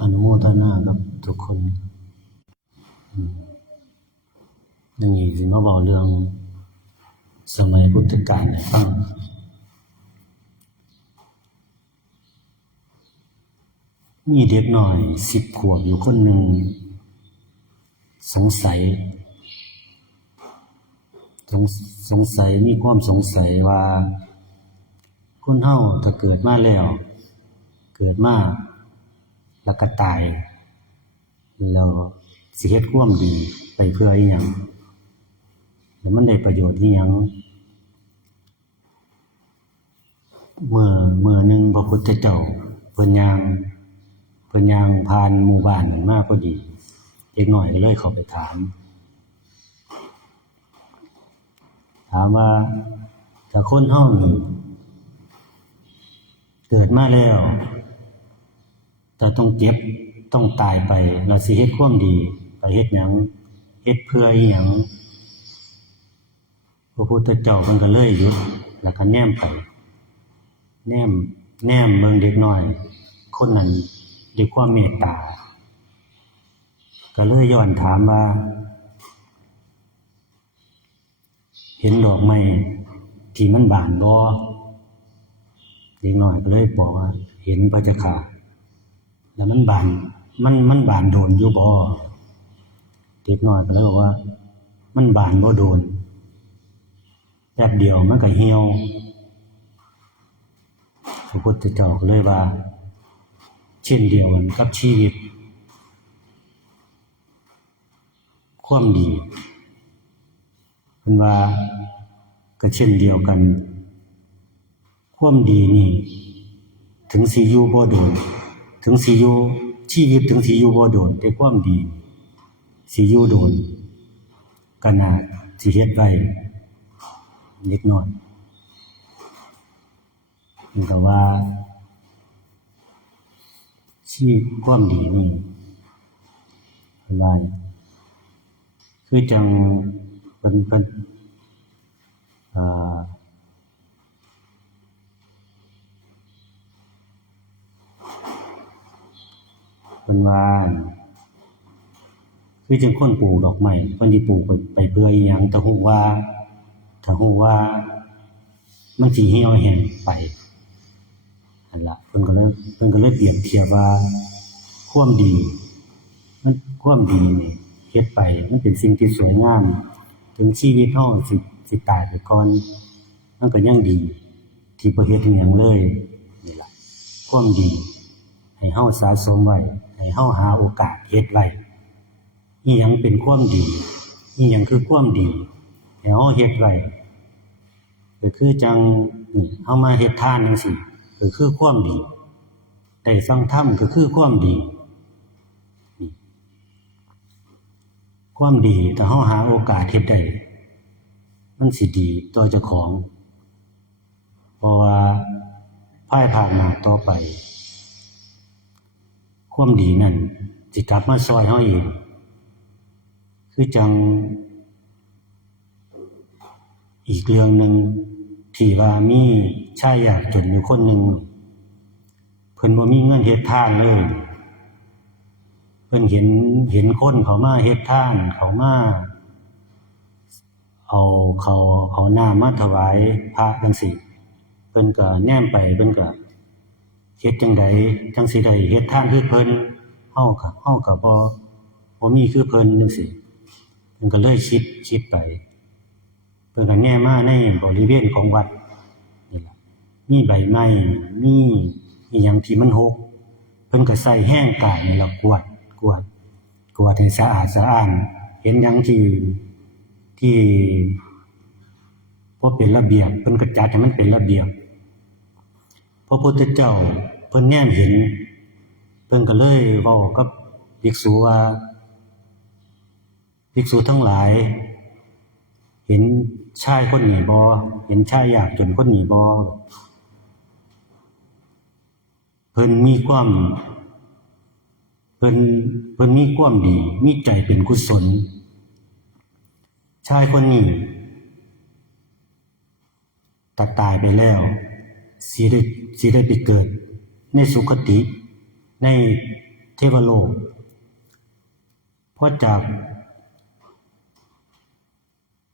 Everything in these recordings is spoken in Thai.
อนุโมทนากับทุกคนอย่างนี้สิมาบอกเรื่องสมัยพุทธกาลให้ฟังมีเด็กหน่อย10 ขวบอยู่คนหนึ่งสงสัยมีความสงสัยว่าคนเฮาถ้าเกิดมาแล้วเกิดมาแล้วก็ตายแล้วสิเฮ็ดความดีไปเพื่ออีหยังแล้วมันได้ประโยชน์อีหยังเมื่อหนึ่งพระพุทธเจ้าเพิ่นย่างผ่านหมู่บ้านนั้นมาพอดีเด็กน้อยก็เลยเข้าไปถามว่าถ้าคนเฮานี่เกิดมาแล้วแต่ต้องเจ็บต้องตายไปเราสิเฮ็ดความดีไปเฮ็ดหยังเฮ็ดเพื่ออีหยังพระพุทธเจ้าเพิ่นก็เลยหยุดแล้วก็แนมไปแนมเมืองเด็กน้อยคนนั้นด้วยความเมตตาก็เลยย้อนถามว่าเห็นดอกไม้ที่มันบานบ่เด็กน้อยก็เลยบอกว่าเห็นพระเจ้าค่ะแล้วมันบานโดนอยู่บ่เด็กน้อยก็เลยบอกว่ามันบานบ่โดนแป๊บเดียวมันก็เหี่ยวพระพุทธเจ้าก็เลยว่าเช่นเดียวกันกับชีวิตความดีเพิ่นว่าก็เช่นเดียวกันความดีนี่ถึงสิอยู่บ่โดนถึงสิอยู่ชีวิตถึงสิอยู่บ่โดนแต่ความดีสิอยู่โดนก็น่าสิเฮ็ดไว้นิดหน่อยมันก็ว่าชีวิตความดีนี่อะไรคือจังเพิ่นเพิ่นว่าคือจังคนปลูกดอกไม้เพิ่นสิปลูกไปเพื่ออีหยังถ้าฮู้ว่ามันสิเหี่ยวแห้งไปนั่นล่ะเพิ่นก็เลยเปรียบเทียบว่าความดีนี่เฮ็ดไปมันเป็นสิ่งที่สวยงามถึงชีวิตเฮาสิตายไปก่อนมันก็ยังดีที่บ่เฮ็ดอีหยังเลยนี่ล่ะความดีให้เฮาสะสมไว้ให้เฮาหาโอกาสเฮ็ดไว้อีหยังเป็นความดีอีหยังคือความดีให้เฮาเฮ็ดไว้ก็คือจังนี่เฮามาเฮ็ดทานจังซี่ก็คือความดีได้ฟังธรรมก็คือความดีความดีถ้าเฮาหาโอกาสเฮ็ดได้มันสิดีต่อเจ้าของเพราะว่าภายภาคหน้าต่อไปความดีนั่นสิกลับมาช่วยเฮาเองคือจังอีกเรื่องนึงที่ว่ามีชายยากจนอยู่คนหนึ่งเพิ่นบ่มีเงินเฮ็ดทานเลยเพิ่นเห็นคนเขามาเฮ็ดทานเขามาเอาน้ำมาถวายพระจังซี่เพิ่นก็แนมไปเพิ่นก็เฮ็ดจังไดจังสิได้เฮ็ดทานคือเพิ่นเฮาก็บ่มีคือเพิ่นจังซี่เพิ่นก็เลยคิดไปเพิ่นก็แง่มาในบริเวณของวัดนี่ล่ะมีใบไม้มีอีหยังที่มันหกเพิ่นก็ใส่แห้งกายนี่ล่ะกวาดให้สะอาดสะอ้านเห็นหยังที่บ่เป็นระเบียบเพิ่นก็จัดให้มันเป็นระเบียบพระพุทธเจ้าเพิ่นแนมเห็นเพิ่นก็เลยเว้ากับภิกษุว่าภิกษุทั้งหลายเห็นชายคนนี้บ่เห็นชายยากจนคนนี้บ่เพิ่นมีความดีมีใจเป็นกุศลชายคนนี้ตายไปแล้วสิได้ไปเกิดในสุคติในเท วโลกพอจาก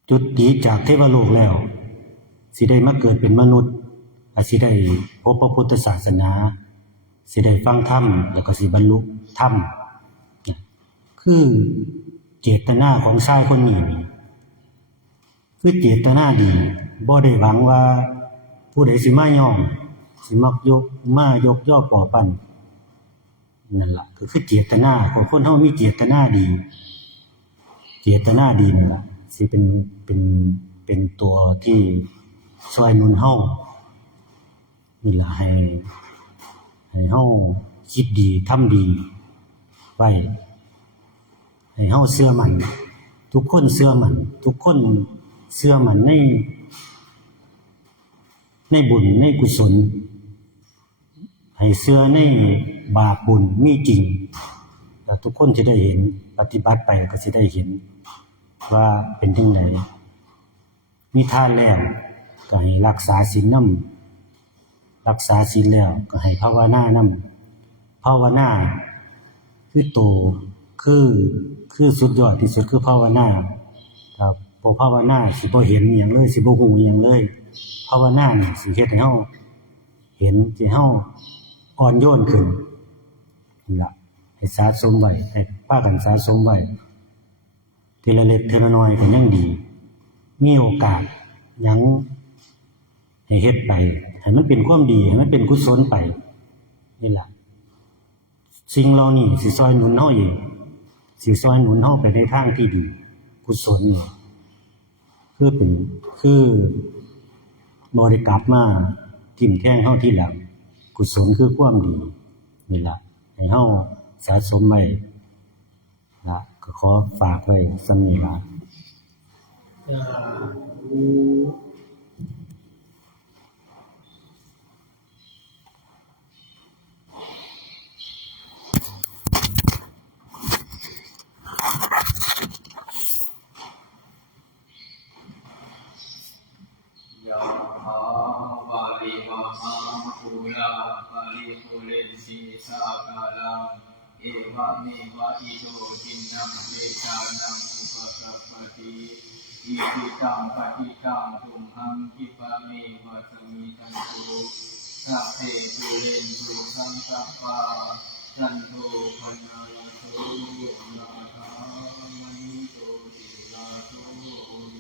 จุติจากเทวโลกแล้วสิได้มาเกิดเป็นมนุษย์สิได้พบพระพุทธศาสนาสิได้ฟังธรรมแล้วก็สิบรรลุธรรมคือเจตนาของชายคนนี้คือเจตนาดีบ่ได้หวังว่าผู้ใดสิมายอมสิมายกย่อป่อปั้นนั่นล่ะคือเจตนาของคนเฮามีเจตนาดีเจตนาดีนั่นล่ะสิเป็นตัวที่ช่วยหนุนเฮานี่ล่ะให้เฮาคิดดีทำดีไว้ให้เฮาเชื่อมั่นทุกคนเชื่อมั่นทุกคนเชื่อมั่นในบุญในกุศลให้เชื่อในบาปบุญมีจริงแล้วทุกคนจะได้เห็นปฏิบัติไปก็จะได้เห็นว่าเป็นจังไดมีทานแล้วก็ให้รักษาศีลนำรักษาศีลแล้วก็ให้ภาวนานำภาวนาคือโตคือสุดยอดที่สุดคือภาวนาครับบ่ภาวนาสิบ่เห็นอิหยังเลยสิบ่ฮู้อิหยังเลยภาวนานี่สิเฮ็ดให้เฮาเห็นสิเฮาอ่อนโยนขึ้นนี่ล่ะให้สะสมไว้ให้พากันสะสมไว้ทีละเล็กทีละน้อยก็ยังดีมีโอกาสหยังให้เฮ็ดไปให้มันเป็นความดีให้มันเป็นกุศลไปนี่ล่ะสิ่งเหล่านี้สิช่วยหนุนเฮาเองสิช่วยหนุนเฮาไปในทางที่ดีกุศลนี่คือบ่ได้กลับมาทิ่มแทงเฮาทีหลังกุศลคือความดีนี่ล่ะให้เฮาสะสมไว้ล่ะก็ขอฝากไว้ส่ำนี้ล่ะยะถาวาริวหาภูราภริภูเรนสีสากาลังเอวะเมวะอิโตทินังเวชานังอุปกัปปติอิทิตังปฏิตังตุมหังคิปะเมวะสมิจันโตสัพเพภูเรนตุสังสัปปะจันโทปนะระโสยะถามณิโตติระโส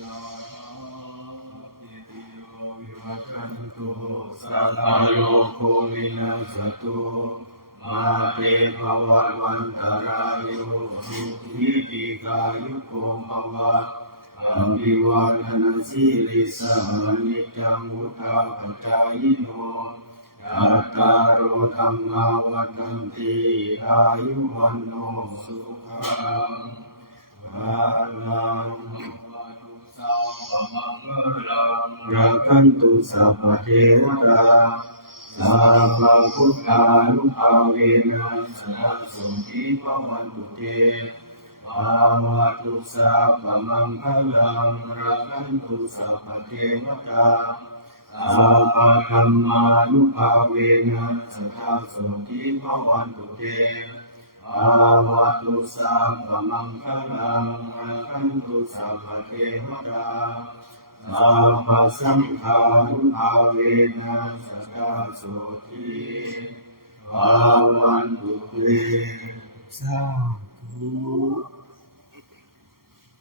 ยะถากันตุสัทธาโลกโควินัสตุมาเตภวัตวันตรายโยสุขีติกายุโกภวะอภิวาทนาสีลิสานิจังวุฒาปจายโนอัตตารโอธรรมาวัฏันติอายุวันโนสุขังภาลังรักขันตุสัพพเทวตาสัพพพุทธานุภาเวนะสัทธสุขีภวันตุเตภาวะตุสัพพมังคลังรักขันตุสัพพเทวตาสัพพธัมมานุภาเวนะสัทธสุขีภวันตุเตภาวะตุสัพพมังคลังรักขันตุสัพพเทวตาสัพพสังฆานุภาเวนะสัทธสุขีภวันตุเตสาธุ